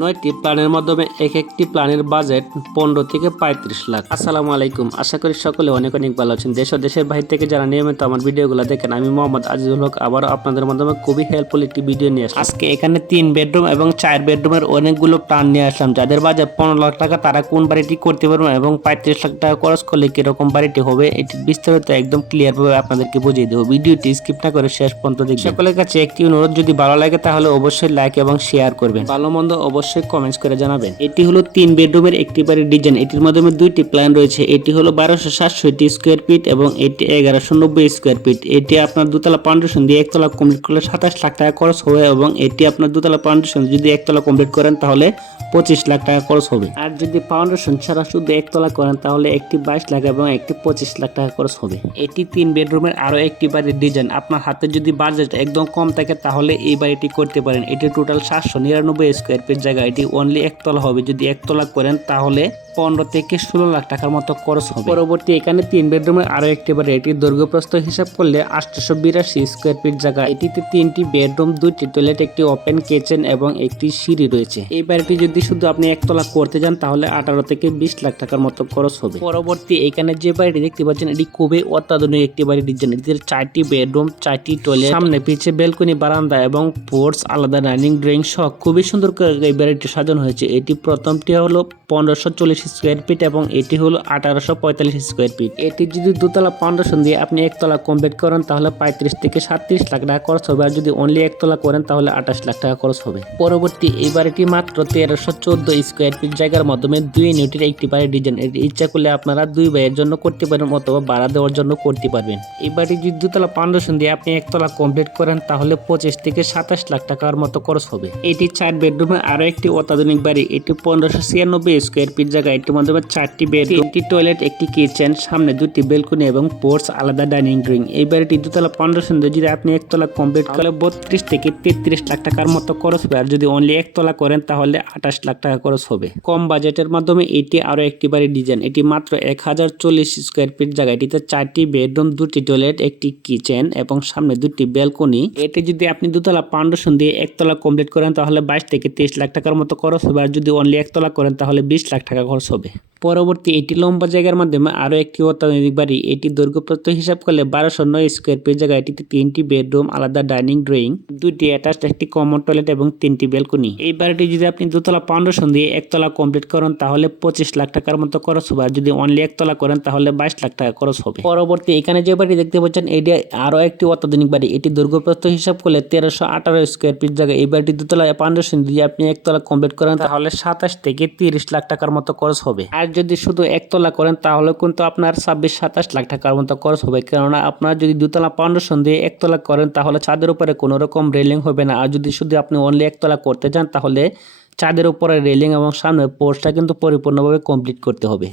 নয়টি প্ল্যানের মাধ্যমে এক একটি প্ল্যানের বাজেট পনেরো থেকে পঁয়ত্রিশ লাখ। আসসালামু আলাইকুম। আশা করি সকলে অনেক অনেক ভালো আছেন। দেশ ও দেশের বাইরে থেকে যারা নিয়মিত আমার ভিডিওগুলো দেখেন আমি মোহাম্মদ আজিজুল হক আবার আপনাদের মাধ্যমে খুবই হেল্পফুল একটি ভিডিও নিয়ে আসলাম। আজকে এখানে তিন বেডরুম এবং চার বেডরুমের অনেকগুলো প্ল্যান নিয়ে আসলাম। যাদের বাজেট পনেরো লাখ টাকা তারা কোন বাড়িটি করতে পারবেন এবং পঁয়ত্রিশ লাখ টাকা খরচ করলে কীরকম বাড়িটি হবে এটি বিস্তারিত একদম ক্লিয়ারভাবে আপনাদেরকে বুঝিয়ে দেবো। ভিডিওটি স্কিপ না করে শেষ পর্যন্ত দেখবেন। সকলের কাছে একটি অনুরোধ যদি ভালো লাগে তাহলে অবশ্যই লাইক এবং শেয়ার করবেন। ভালো মন্দ অবশ্যই কমেন্টস করে জানাবেন। এটি হলো তিন বেডরুমের একটি বাড়ির ডিজাইন এটির মাধ্যমে দুইটি প্ল্যান রয়েছে। এটি হলো বারোশো সাতষট্টি স্কোয়ার ফিট এবং এটি এগারোশো নব্বই স্কোয়ার ফিট এটি আপনার দুতলা ফাউন্ডেশন দিয়ে একতলা কমপ্লিট করলে সাতাশ লাখ টাকা খরচ হবে এবং এটি আপনার দুতলা ফাউন্ডেশন যদি একতলা কমপ্লিট করেন তাহলে পঁচিশ লাখ টাকা খরচ হবে। আর যদি ফাউন্ডেশন ছাড়া শুধু একতলা করেন তাহলে একটি বাইশ লাখ এবং একটি পঁচিশ লাখ টাকা খরচ হবে। এটি তিন বেডরুমের আরও একটি বাড়ির ডিজাইন আপনার হাতে যদি বাজেট একদম কম থাকে তাহলে এই বাড়িটি করতে পারেন। এটি টোটাল সাতশো নিরানব্বই স্কোয়ার ফিট জায়গা এটি অনলি একতলা হবে। যদি একতলা করেন তাহলে পনেরো থেকে ষোলো লাখ টাকার মতো খরচ হবে। পরবর্তী এখানে তিন বেডরুমের আরও একটি বাড়ি এটি দৈর্ঘ্যপ্রস্থ হিসাব করলে আটশোশো বিরাশি স্কোয়ার ফিট জায়গা। এটিতে তিনটি বেডরুম দুইটি টয়লেট একটি ওপেন কিচেন এবং একটি সিঁড়ি রয়েছে। এই বাড়িটি যদি শুধু আপনি একতলা করতে যান, তাহলে আঠারো থেকে বিশ লাখ টাকার মতো খরচ হবে। পরবর্তী এখানে যে বাড়িটি দেখতে পাচ্ছেন, এটি খুবই অত্যাধুনিক একটি বাড়ি ডিজাইন এটিতে চারটি বেডরুম, চারটি টয়লেট সামনে পিছে বেলকনি বারান্দা এবং পোর্টস আলাদা ডাইনিং ড্রয়িং সহ খুবই সুন্দর করে এই বাড়িটি সাজানো হয়েছে। এটি প্রথমটি হলো পনেরোশো চল্লিশ স্কোয়ার ফিট এবং এটি হলো আঠারোশো পঁয়তাল্লিশ স্কোয়ার ফিট এটি যদি দুতলা ফাউন্ডেশন দিয়ে আপনি একতলা কমপ্লিট করেন, তাহলে পঁয়ত্রিশ থেকে সাতত্রিশ লাখ টাকা খরচ হবে। আর যদি অনলি একতলা করেন, তাহলে আঠাশ লাখ টাকা খরচ হবে। পরবর্তী এই বাড়িটি মাত্র তেরোশো চোদ্দ স্কোয়ার ফিট জায়গার মাধ্যমে দুই ইউনিটের একটি বাড়ি ডিজাইন এর ইচ্ছা করলে আপনারা দুই ভাইয়ের জন্য করতে পারেন অথবা ভাড়া দেওয়ার জন্য করতে পারবেন। এই বাড়ি যদি দুতলা ফাউন্ডেশন দিয়ে আপনি একতলা কমপ্লিট করেন, তাহলে পঁচিশ থেকে সাতাশ লাখ টাকার মতো খরচ হবে। এটি চার বেডরুমে আরও একটি অত্যাধুনিক বাড়ি। এটি পনেরোশো ছিয়ানব্বই স্কোয়ার ফিট জায়গা এটির মাধ্যমে চারটি বেডরুম একটি টয়লেট একটি কিচেন সামনে দুটি বেলকনি এবং পোর্টস আলাদা ডাইনিং রুম এই বাড়িটি দুতলা পনেরো দিয়ে যদি আপনি একতলা কমপ্লিট করলে বত্রিশ থেকে তেত্রিশ লাখ টাকার মতো খরচ হবে। আর যদি অনলি একতলা করেন তাহলে আঠাশ লাখ টাকা খরচ হবে। কম বাজেটের মাধ্যমে এটি আরও একটি বাড়ি ডিজাইন এটি মাত্র এক হাজার চল্লিশ স্কোয়ার ফিট জায়গা এটিতে চারটি বেডরুম দুটি টয়লেট একটি কিচেন এবং সামনে দুটি বেলকনি এটি যদি আপনি দুতলা ফাউন্ডেশন দিয়ে একতলা কমপ্লিট করেন তাহলে বাইশ থেকে তেইশ লাখ টাকার মতো খরচ হবে। আর যদি অনলি একতলা করেন তাহলে বিশ লাখ টাকা খরচ হবে। পরবর্তী এটি লম্বা জায়গার মাধ্যমে আরও একটি অত্যাধুনিক বাড়ি। এটি দৈর্ঘ্যপ্রস্থ হিসাব করলে বারোশো নয় স্কোয়ার ফিট জায়গা এটিতে তিনটি বেডরুম, আলাদা ডাইনিং, ড্রয়িং দুটি অ্যাটাচড, একটি কমন টয়লেট এবং তিনটি বেলকনি এই বাড়িটি যদি আপনি দুতলা ফাউন্ডেশন দিয়ে একতলা কমপ্লিট করেন, তাহলে পঁচিশ লাখ টাকার মতো খরচ হবে। আর যদি অনলি একতলা করেন, তাহলে বাইশ লাখ টাকা খরচ হবে। পরবর্তী এখানে যে বাড়ি দেখতে পাচ্ছেন, এটি আরও একটি অত্যাধুনিক বাড়ি। এটি দৈর্ঘ্যপ্রস্থ হিসাব করলে তেরোশো আঠারো স্কোয়ার ফিট জায়গা। এই বাড়িটি দুতলা ফাউন্ডেশন দিয়ে আপনি একতলা কমপ্লিট করেন, তাহলে সাতাশ থেকে তিরিশ লাখ টাকার মতো খরচ হবে। আর যদি শুধু একতলা করেন, তাহলে কিন্তু আপনার ছাব্বিশ, সাতাশ লাখ টাকার মতো খরচ হবে। কেননা আপনার যদি দুতলা ফাউন্ডেশন দিয়ে একতলা করেন, তাহলে ছাদের উপরে কোনো রকম রেলিং হবে না। আর যদি শুধু আপনি অনলি একতলা করতে চান, তাহলে ছাদের উপরে রেলিং এবং সামনের পোস্টটা কিন্তু পরিপূর্ণভাবে কমপ্লিট করতে হবে।